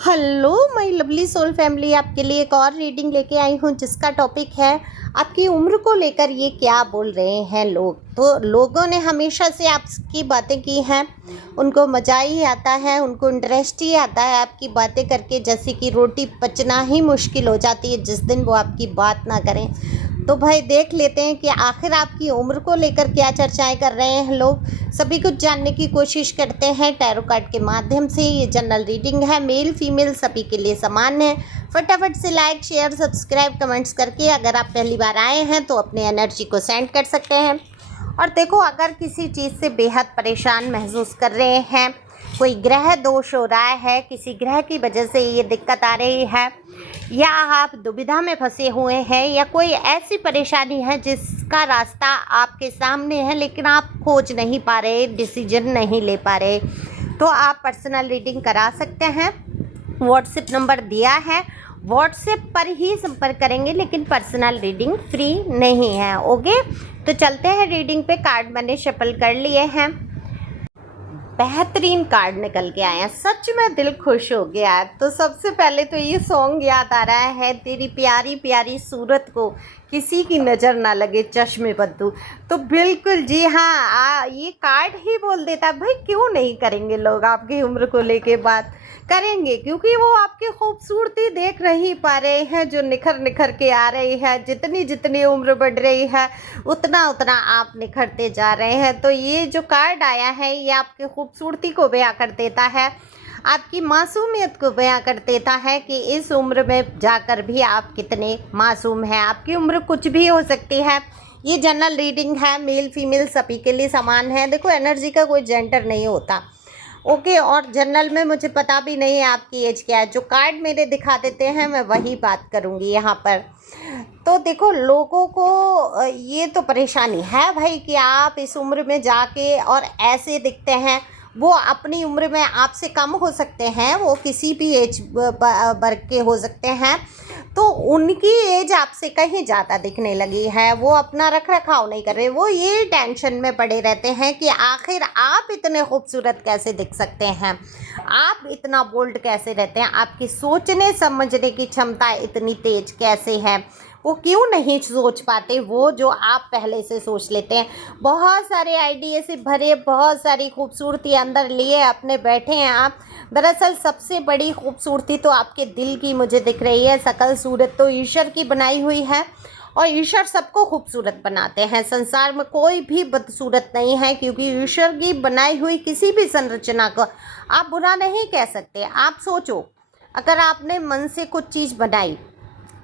Hello my lovely soul family, आपके लिए एक और रीडिंग लेके आई हूँ जिसका टॉपिक है आपकी उम्र को लेकर ये क्या बोल रहे हैं लोग। तो लोगों ने हमेशा से आपकी बातें की हैं, उनको मज़ा ही आता है, उनको इंटरेस्ट ही आता है आपकी बातें करके। जैसे कि रोटी पचना ही मुश्किल हो जाती है जिस दिन वो आपकी बात ना करें। तो भाई देख लेते हैं कि आखिर आपकी उम्र को लेकर क्या चर्चाएं कर रहे हैं लोग। सभी कुछ जानने की कोशिश करते हैं टैरो कार्ड के माध्यम से। ये जनरल रीडिंग है, मेल फीमेल सभी के लिए समान है। फटाफट से लाइक शेयर सब्सक्राइब कमेंट्स करके अगर आप पहली बार आए हैं तो अपने एनर्जी को सेंड कर सकते हैं। और देखो, अगर किसी चीज़ से बेहद परेशान महसूस कर रहे हैं, कोई ग्रह दोष हो रहा है, किसी ग्रह की वजह से ये दिक्कत आ रही है, या आप दुविधा में फंसे हुए हैं, या कोई ऐसी परेशानी है जिसका रास्ता आपके सामने है लेकिन आप खोज नहीं पा रहे, डिसीजन नहीं ले पा रहे, तो आप पर्सनल रीडिंग करा सकते हैं। व्हाट्सएप नंबर दिया है, व्हाट्सएप पर ही संपर्क करेंगे, लेकिन पर्सनल रीडिंग फ्री नहीं है। ओके, तो चलते हैं रीडिंग पे। कार्ड मैंने शफल कर लिए हैं, बेहतरीन कार्ड निकल के आए हैं, सच में दिल खुश हो गया। तो सबसे पहले तो ये सॉन्ग याद आ रहा है, तेरी प्यारी प्यारी सूरत को किसी की नज़र ना लगे चश्मे बद्दू। तो बिल्कुल जी हाँ, ये कार्ड ही बोल देता है भाई, क्यों नहीं करेंगे लोग आपकी उम्र को लेके बात करेंगे, क्योंकि वो आपकी खूबसूरती देख नहीं पा रहे हैं जो निखर निखर के आ रही है। जितनी जितनी उम्र बढ़ रही है उतना उतना आप निखरते जा रहे हैं। तो ये जो कार्ड आया है ये आपकी खूबसूरती को बयां कर देता है, आपकी मासूमियत को बयां कर देता है कि इस उम्र में जाकर भी आप कितने मासूम हैं। आपकी उम्र कुछ भी हो सकती है। ये जनरल रीडिंग है, मेल फीमेल सभी के लिए समान है। देखो, एनर्जी का कोई जेंडर नहीं होता। ओके, और जनरल में मुझे पता भी नहीं है आपकी एज क्या है। जो कार्ड मेरे दिखा देते हैं मैं वही बात करूँगी यहाँ पर। तो देखो, लोगों को ये तो परेशानी है भाई कि आप इस उम्र में जाके और ऐसे दिखते हैं। वो अपनी उम्र में आपसे कम हो सकते हैं, वो किसी भी एज वर्ग के हो सकते हैं, तो उनकी एज आपसे कहीं ज़्यादा दिखने लगी है। वो अपना रख रखाव नहीं कर रहे, वो ये टेंशन में पड़े रहते हैं कि आखिर आप इतने खूबसूरत कैसे दिख सकते हैं, आप इतना बोल्ड कैसे रहते हैं, आपकी सोचने समझने की क्षमता इतनी तेज कैसे है। वो क्यों नहीं सोच पाते वो जो आप पहले से सोच लेते हैं। बहुत सारे आइडिया से भरे, बहुत सारी खूबसूरती अंदर लिए अपने बैठे हैं आप। दरअसल सबसे बड़ी खूबसूरती तो आपके दिल की मुझे दिख रही है। सकल सूरत तो ईश्वर की बनाई हुई है और ईश्वर सबको खूबसूरत बनाते हैं। संसार में कोई भी बदसूरत नहीं है, क्योंकि ईश्वर की बनाई हुई किसी भी संरचना को आप बुरा नहीं कह सकते। आप सोचो, अगर आपने मन से कुछ चीज़ बनाई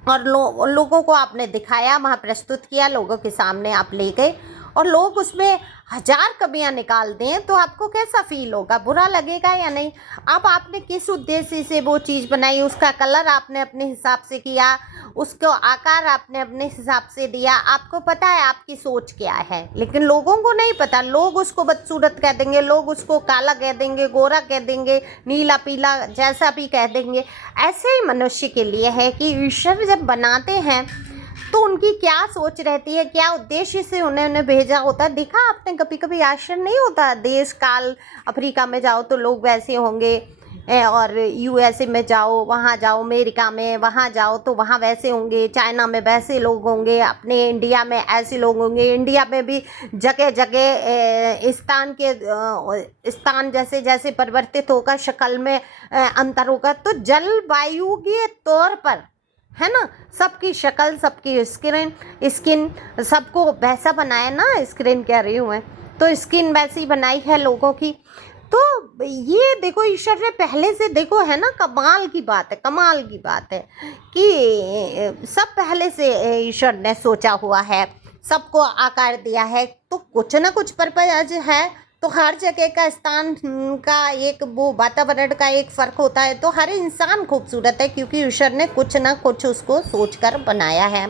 और लोगों को आपने दिखाया, वहाँ प्रस्तुत किया, लोगों के सामने आप ले गए और लोग उसमें 1000 कमियां निकाल दें, तो आपको कैसा फील होगा? बुरा लगेगा या नहीं? अब आपने किस उद्देश्य से वो चीज़ बनाई, उसका कलर आपने अपने हिसाब से किया, उसको आकार आपने अपने हिसाब से दिया, आपको पता है आपकी सोच क्या है, लेकिन लोगों को नहीं पता। लोग उसको बदसूरत कह देंगे, लोग उसको काला कह देंगे, गोरा कह देंगे, नीला पीला जैसा भी कह देंगे। ऐसे ही मनुष्य के लिए है कि ईश्वर जब बनाते हैं तो उनकी क्या सोच रहती है, क्या उद्देश्य से उन्हें भेजा होता है। देखा आपने कभी कभी आश्चर्य नहीं होता? देश काल, अफ्रीका में जाओ तो लोग वैसे होंगे, और यूएसए में जाओ, वहाँ जाओ, अमेरिका में वहाँ जाओ तो वहाँ वैसे होंगे, चाइना में वैसे लोग होंगे, अपने इंडिया में ऐसे लोग होंगे। इंडिया में भी जगह जगह स्थान जैसे जैसे परिवर्तित होगा, शक्ल में अंतर होगा। तो जलवायु के तौर पर है ना, सबकी शक्ल, सबकी स्किन सबको वैसा बनाया ना, स्क्रीन कह रही हूँ मैं, तो स्किन वैसी बनाई है लोगों की। तो ये देखो, ईश्वर ने पहले से, देखो है ना, कमाल की बात है, कमाल की बात है कि सब पहले से ईश्वर ने सोचा हुआ है, सबको आकार दिया है। तो कुछ ना कुछ पर्पज है। तो हर जगह का स्थान का एक वो वातावरण का एक फ़र्क होता है। तो हर इंसान खूबसूरत है क्योंकि ईश्वर ने कुछ ना कुछ उसको सोचकर बनाया है।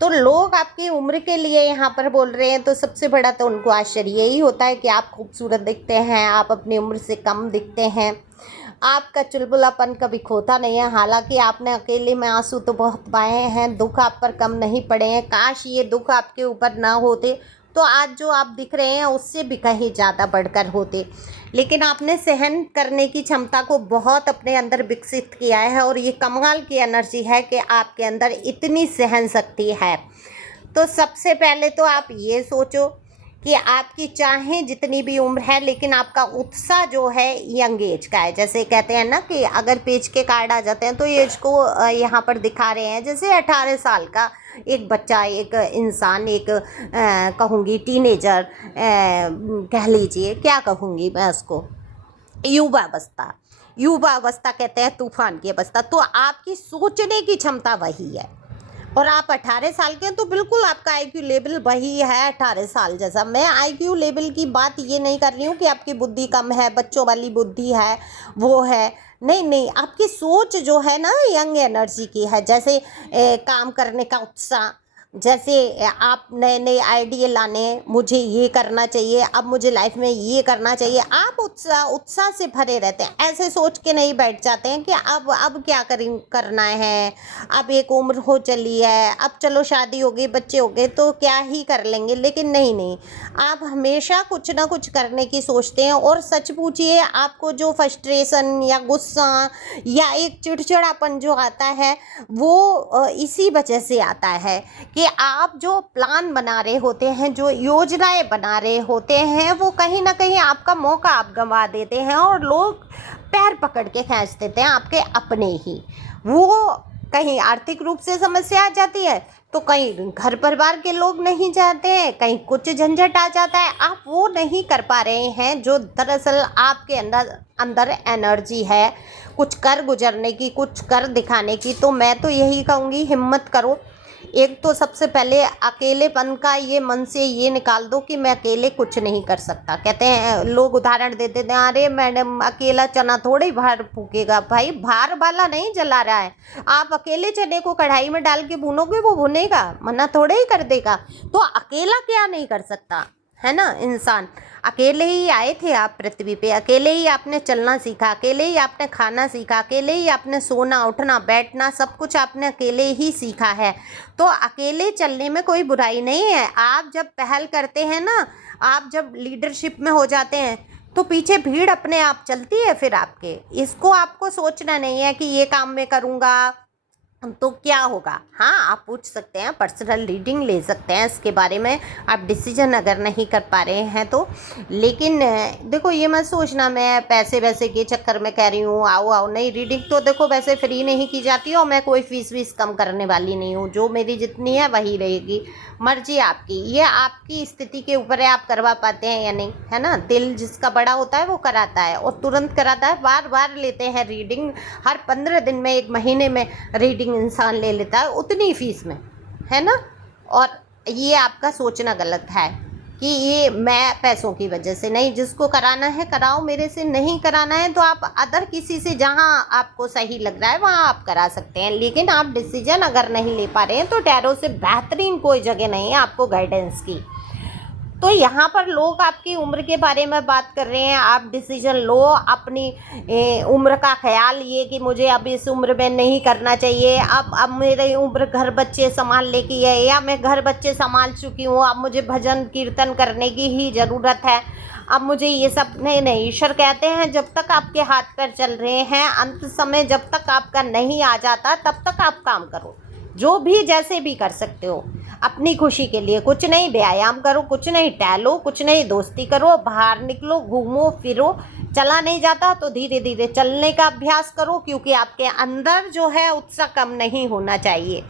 तो लोग आपकी उम्र के लिए यहाँ पर बोल रहे हैं, तो सबसे बड़ा तो उनको आश्चर्य यही होता है कि आप खूबसूरत दिखते हैं, आप अपनी उम्र से कम दिखते हैं, आपका चुलबुलापन कभी खोता नहीं है। हालांकि आपने अकेले में आंसू तो बहुत बहाए हैं, दुख आप पर कम नहीं पड़े हैं। काश ये दुख आपके ऊपर ना होते, तो आज जो आप दिख रहे हैं उससे भी कहीं ज़्यादा बढ़कर होते। लेकिन आपने सहन करने की क्षमता को बहुत अपने अंदर विकसित किया है और ये कमाल की एनर्जी है कि आपके अंदर इतनी सहन शक्ति है। तो सबसे पहले तो आप ये सोचो कि आपकी चाहे जितनी भी उम्र है, लेकिन आपका उत्साह जो है यंग एज का है। जैसे कहते हैं ना कि अगर पेज के कार्ड आ जाते हैं तो एज को यहाँ पर दिखा रहे हैं। जैसे 18 साल का एक बच्चा, एक इंसान, एक कहूँगी टीनेजर, कह लीजिए, क्या कहूँगी मैं उसको, युवा अवस्था। युवा अवस्था कहते हैं तूफान की अवस्था। तो आपकी सोचने की क्षमता वही है और आप 18 साल के हैं, तो बिल्कुल आपका आईक्यू लेवल वही है 18 साल जैसा। मैं आईक्यू लेवल की बात ये नहीं कर रही हूँ कि आपकी बुद्धि कम है, बच्चों वाली बुद्धि है, वो है, नहीं नहीं, आपकी सोच जो है ना यंग एनर्जी की है। जैसे काम करने का उत्साह, जैसे आप नए नए आइडिया लाने, मुझे ये करना चाहिए, अब मुझे लाइफ में ये करना चाहिए, आप उत्साह से भरे रहते हैं। ऐसे सोच के नहीं बैठ जाते हैं कि अब क्या करना है, अब एक उम्र हो चली है, अब चलो शादी हो गई, बच्चे हो गए तो क्या ही कर लेंगे। लेकिन नहीं नहीं, आप हमेशा कुछ ना कुछ करने की सोचते हैं। और सच पूछिए, आपको जो फ्रस्ट्रेशन या गुस्सा या एक चिड़चिड़ापन जो आता है वो इसी वजह से आता है कि आप जो प्लान बना रहे होते हैं, जो योजनाएं बना रहे होते हैं, वो कहीं ना कहीं आपका मौका आप गंवा देते हैं और लोग पैर पकड़ के खींच देते हैं आपके अपने ही। वो कहीं आर्थिक रूप से समस्या आ जाती है, तो कहीं घर परिवार के लोग नहीं चाहते हैं, कहीं कुछ झंझट आ जाता है, आप वो नहीं कर पा रहे हैं जो दरअसल आपके अंदर एनर्जी है कुछ कर गुजरने की, कुछ कर दिखाने की। तो मैं तो यही कहूँगी, हिम्मत करो। एक तो सबसे पहले अकेलेपन का ये मन से ये निकाल दो कि मैं अकेले कुछ नहीं कर सकता। कहते हैं लोग, उदाहरण देते थे, अरे मैडम अकेला चना थोड़ी भार फूकेगा। भाई भार वाला नहीं जला रहा है, आप अकेले चने को कढ़ाई में डाल के भूनोगे, वो भुनेगा, मना थोड़े ही कर देगा। तो अकेला क्या नहीं कर सकता है ना इंसान। अकेले ही आए थे आप पृथ्वी पे, अकेले ही आपने चलना सीखा, अकेले ही आपने खाना सीखा, अकेले ही आपने सोना उठना बैठना सब कुछ आपने अकेले ही सीखा है। तो अकेले चलने में कोई बुराई नहीं है। आप जब पहल करते हैं ना, आप जब लीडरशिप में हो जाते हैं, तो पीछे भीड़ अपने आप चलती है फिर आपके। इसको आपको सोचना नहीं है कि ये काम मैं करूँगा तो क्या होगा। हाँ, आप पूछ सकते हैं, पर्सनल रीडिंग ले सकते हैं इसके बारे में, आप डिसीजन अगर नहीं कर पा रहे हैं तो। लेकिन देखो, ये मत सोचना मैं पैसे वैसे के चक्कर में कह रही हूँ आओ आओ। नहीं, रीडिंग तो देखो वैसे फ्री नहीं की जाती है और मैं कोई फीस वीस कम करने वाली नहीं हूँ। जो मेरी जितनी है वही रहेगी, मर्जी आपकी। ये आपकी स्थिति के ऊपर है, आप करवा पाते हैं या नहीं, है ना। दिल जिसका बड़ा होता है वो कराता है और तुरंत कराता है। बार बार लेते हैं रीडिंग, हर 15 दिन में, 1 महीने में रीडिंग इंसान ले लेता है उतनी फीस में, है ना। और ये आपका सोचना गलत है कि ये मैं पैसों की वजह से नहीं, जिसको कराना है कराओ, मेरे से नहीं कराना है तो आप अदर किसी से, जहां आपको सही लग रहा है वहां आप करा सकते हैं। लेकिन आप डिसीजन अगर नहीं ले पा रहे हैं तो टैरो से बेहतरीन कोई जगह नहीं है आपको गाइडेंस की। तो यहाँ पर लोग आपकी उम्र के बारे में बात कर रहे हैं, आप डिसीजन लो अपनी उम्र का ख्याल, ये कि मुझे अब इस उम्र में नहीं करना चाहिए, अब मेरी उम्र घर बच्चे संभालने की है, या मैं घर बच्चे संभाल चुकी हूँ, अब मुझे भजन कीर्तन करने की ही ज़रूरत है, अब मुझे ये सब नहीं। ईश्वर कहते हैं जब तक आपके हाथ पैर चल रहे हैं, अंत समय जब तक आपका नहीं आ जाता तब तक आप काम करो, जो भी जैसे भी कर सकते हो अपनी खुशी के लिए। कुछ नहीं, व्यायाम करो, कुछ नहीं, टहलो, कुछ नहीं, दोस्ती करो, बाहर निकलो, घूमो फिरो। चला नहीं जाता तो धीरे धीरे चलने का अभ्यास करो, क्योंकि आपके अंदर जो है उत्साह कम नहीं होना चाहिए,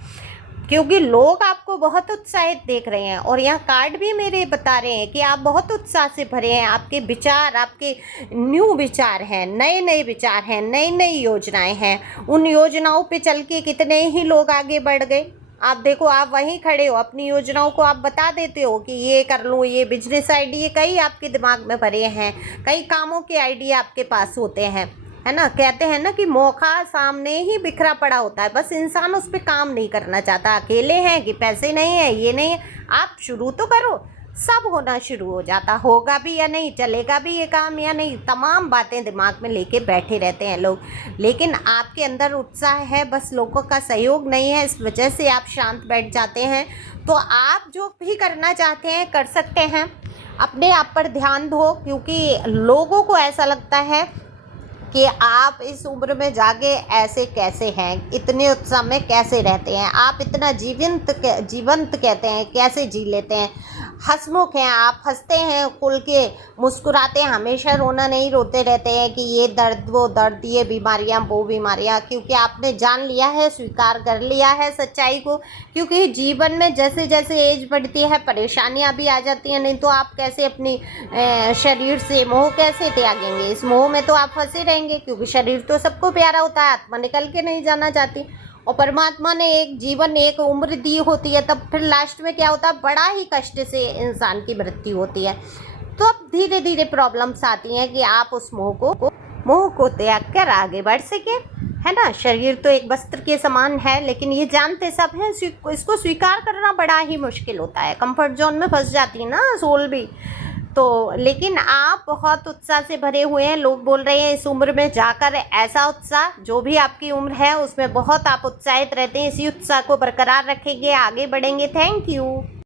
क्योंकि लोग आपको बहुत उत्साहित देख रहे हैं। और यहाँ कार्ड भी मेरे बता रहे हैं कि आप बहुत उत्साह से भरे हैं, आपके विचार, आपके न्यू विचार हैं, नए नए विचार हैं, नई नई योजनाएं हैं। उन योजनाओं पे चल के कितने ही लोग आगे बढ़ गए। आप देखो, आप वहीं खड़े हो, अपनी योजनाओं को आप बता देते हो कि ये कर लूँ, ये बिजनेस आइडिया कई आपके दिमाग में भरे हैं, कई कामों के आइडिया आपके पास होते हैं, है ना। कहते हैं ना कि मौका सामने ही बिखरा पड़ा होता है, बस इंसान उस पर काम नहीं करना चाहता। अकेले हैं कि पैसे नहीं है, ये नहीं है, आप शुरू तो करो। सब होना शुरू हो जाता, होगा भी या नहीं, चलेगा भी ये काम या नहीं, तमाम बातें दिमाग में लेके बैठे रहते हैं लोग। लेकिन आपके अंदर उत्साह है, बस लोगों का सहयोग नहीं है, इस वजह से आप शांत बैठ जाते हैं। तो आप जो भी करना चाहते हैं कर सकते हैं। अपने आप पर ध्यान दो, क्योंकि लोगों को ऐसा लगता है कि आप इस उम्र में जाके ऐसे कैसे हैं, इतने उत्साह में कैसे रहते हैं, आप इतना जीवंत कहते हैं, कैसे जी लेते हैं, हंसमुख हैं आप, हंसते हैं, खुल के मुस्कुराते हैं, हमेशा रोना नहीं, रोते रहते हैं कि ये दर्द वो दर्द, ये बीमारियां वो बीमारियां, क्योंकि आपने जान लिया है, स्वीकार कर लिया है सच्चाई को। क्योंकि जीवन में जैसे जैसे एज बढ़ती है परेशानियां भी आ जाती हैं, नहीं तो आप कैसे अपनी शरीर से मोह कैसे त्यागेंगे, इस मोह में तो आप फंसे रहेंगे, क्योंकि शरीर तो सबको प्यारा होता है, आत्मा निकल के नहीं जाना चाहती। और परमात्मा ने एक जीवन एक उम्र दी होती है, तब फिर लास्ट में क्या होता है, बड़ा ही कष्ट से इंसान की मृत्यु होती है। तो अब धीरे धीरे प्रॉब्लम्स आती हैं कि आप उस मोह को त्याग कर आगे बढ़ सके, है ना। शरीर तो एक वस्त्र के समान है, लेकिन ये जानते सब हैं, इसको स्वीकार करना बड़ा ही मुश्किल होता है, कंफर्ट जोन में फंस जाती है ना सोल भी। तो लेकिन आप बहुत उत्साह से भरे हुए हैं, लोग बोल रहे हैं इस उम्र में जाकर ऐसा उत्साह, जो भी आपकी उम्र है उसमें बहुत आप उत्साहित रहते हैं, इसी उत्साह को बरकरार रखेंगे, आगे बढ़ेंगे। Thank you.